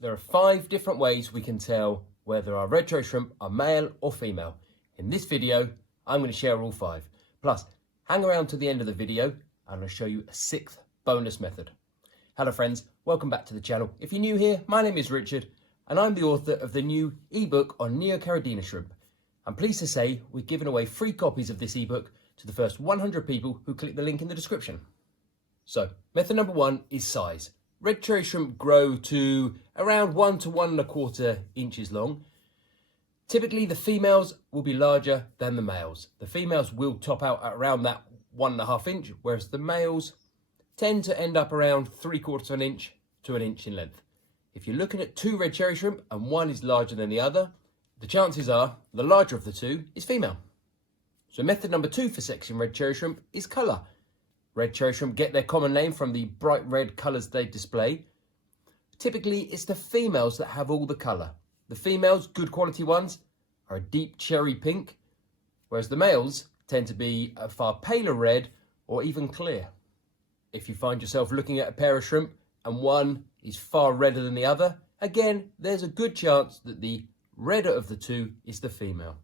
There are 5 different ways we can tell whether our red cherry shrimp are male or female. In this video, I'm going to share all 5. Plus, hang around to the end of the video and I'll show you a 6th bonus method. Hello friends, welcome back to the channel. If you're new here, my name is Richard and I'm the author of the new ebook on Neocaridina shrimp. I'm pleased to say we're giving away free copies of this ebook to the first 100 people who click the link in the description. So, method number 1 is size. Red cherry shrimp grow to around 1 to 1¼ inches long. Typically the females will be larger than the males. The females will top out at around that 1½ inch, whereas the males tend to end up around 3/4 inch to 1 inch in length. If you're looking at 2 red cherry shrimp and one is larger than the other, the chances are the larger of the 2 is female. So method number 2 for sexing red cherry shrimp is colour. Red cherry shrimp get their common name from the bright red colours they display. Typically, it's the females that have all the colour. The females, good quality ones, are a deep cherry pink, whereas the males tend to be a far paler red or even clear. If you find yourself looking at a pair of shrimp and one is far redder than the other, again, there's a good chance that the redder of the 2 is the female.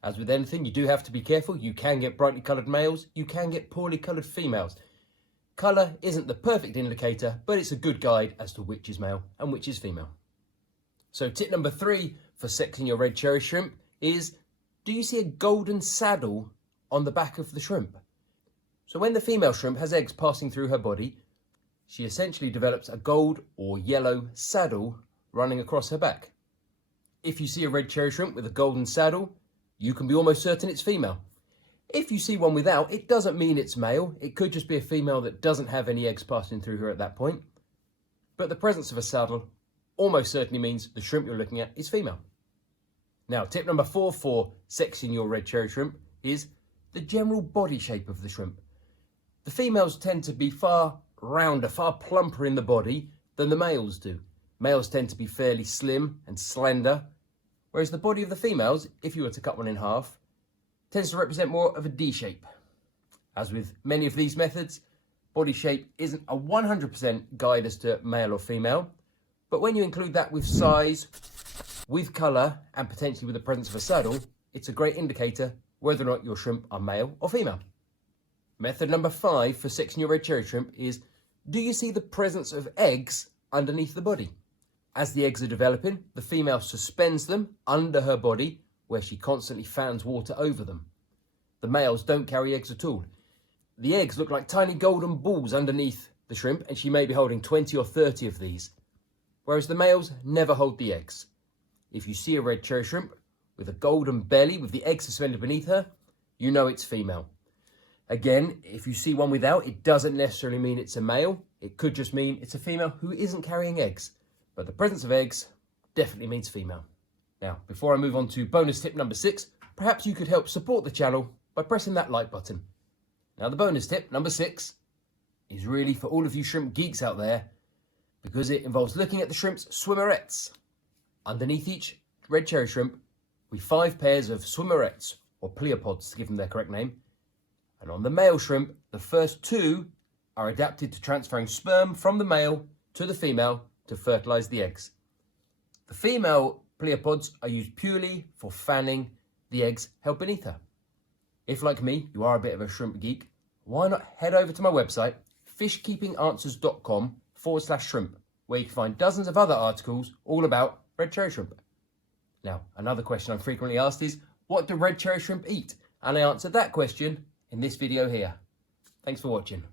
As with anything, you do have to be careful. You can get brightly coloured males, you can get poorly coloured females. Colour isn't the perfect indicator, but it's a good guide as to which is male and which is female. So tip number 3 for sexing your red cherry shrimp is, do you see a golden saddle on the back of the shrimp? So when the female shrimp has eggs passing through her body, she essentially develops a gold or yellow saddle running across her back. If you see a red cherry shrimp with a golden saddle, you can be almost certain it's female. If you see one without, it doesn't mean it's male. It could just be a female that doesn't have any eggs passing through her at that point. But the presence of a saddle almost certainly means the shrimp you're looking at is female. Now, tip number 4 for sexing your red cherry shrimp is the general body shape of the shrimp. The females tend to be far rounder, far plumper in the body than the males do. Males tend to be fairly slim and slender, whereas the body of the females, if you were to cut one in half, tends to represent more of a D shape. As with many of these methods, body shape isn't a 100% guide as to male or female, but when you include that with size, with colour, and potentially with the presence of a saddle, it's a great indicator whether or not your shrimp are male or female. Method number 5 for sexing your red cherry shrimp is, do you see the presence of eggs underneath the body? As the eggs are developing, the female suspends them under her body, where she constantly fans water over them. The males don't carry eggs at all. The eggs look like tiny golden balls underneath the shrimp, and she may be holding 20 or 30 of these, whereas the males never hold the eggs. If you see a red cherry shrimp with a golden belly with the eggs suspended beneath her, you know it's female. Again, if you see one without, it doesn't necessarily mean it's a male. It could just mean it's a female who isn't carrying eggs. But the presence of eggs definitely means female. Now, before I move on to bonus tip number 6, perhaps you could help support the channel by pressing that like button. Now, the bonus tip number 6 is really for all of you shrimp geeks out there, because it involves looking at the shrimp's swimmerettes. Underneath each red cherry shrimp, we 5 pairs of swimmerettes, or pleopods to give them their correct name. And on the male shrimp, the first 2 are adapted to transferring sperm from the male to the female to fertilise the eggs. The female pleopods are used purely for fanning the eggs held beneath her. If, like me, you are a bit of a shrimp geek, why not head over to my website, fishkeepinganswers.com/shrimp, where you can find dozens of other articles all about red cherry shrimp. Now, another question I'm frequently asked is, what do red cherry shrimp eat? And I answered that question in this video here. Thanks for watching.